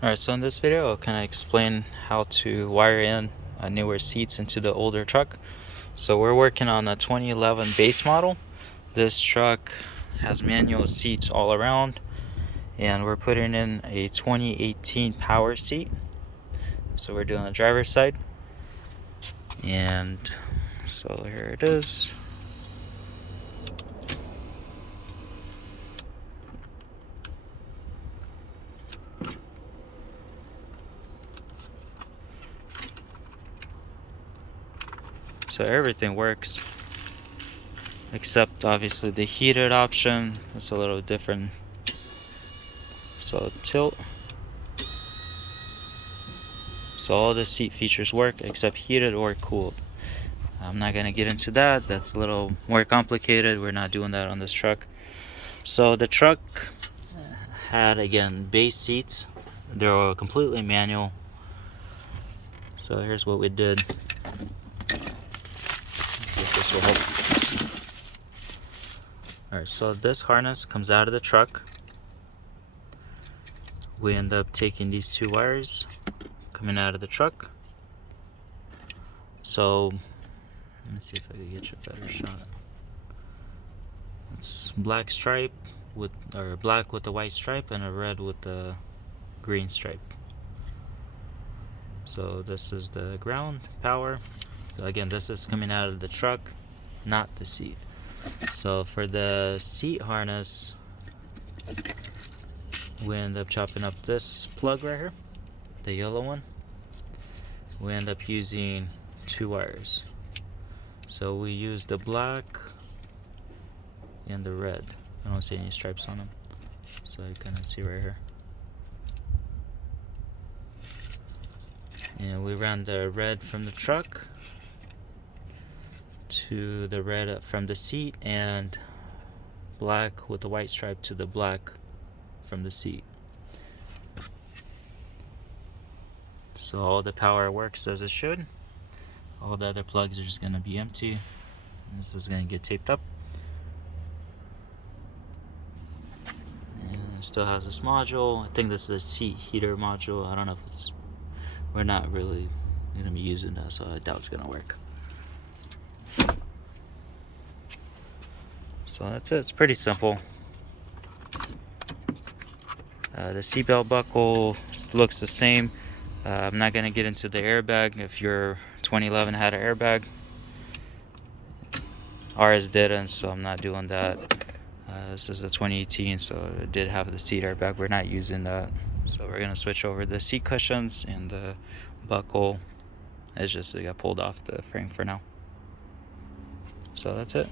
Alright, so in this video I'll kind of explain how to wire in newer seats into the older truck. So we're working on a 2011 base model. This truck has manual seats all around, and we're putting in a 2018 power seat. So we're doing the driver's side, and so here it is. So everything works except obviously the heated option. It's a little different. So tilt. So all the seat features work except heated or cooled. I'm not gonna get into that. That's a little more complicated. We're not doing that on this truck. So the truck had, again, base seats. They're completely manual. So here's what we did. Let's see if this will help. Alright, so this harness comes out of the truck. We end up taking these two wires coming out of the truck. So let me see if I can get you a better shot. It's black stripe with, or black with the white stripe, and a red with the green stripe. So this is the ground power. So again, this is coming out of the truck, not the seat. So for the seat harness, we end up chopping up this plug right here, the yellow one. We end up using two wires. So we use the black and the red. I don't see any stripes on them, so you kind of see right here. And we ran the red from the truck to the red from the seat, and black with the white stripe to the black from the seat. So all the power works as it should. All the other plugs are just going to be empty. This is going to get taped up. And it still has this module. I think this is a seat heater module. I don't know if it's, we're not really going to be using that, so I doubt it's going to work. So that's it. It's pretty simple. The seatbelt buckle looks the same. I'm not going to get into the airbag. If your 2011 had an airbag, ours didn't, so I'm not doing that. This is a 2018, so it did have the seat airbag. We're not using that. So we're going to switch over the seat cushions, and the buckle is just, it got pulled off the frame for now. So that's it.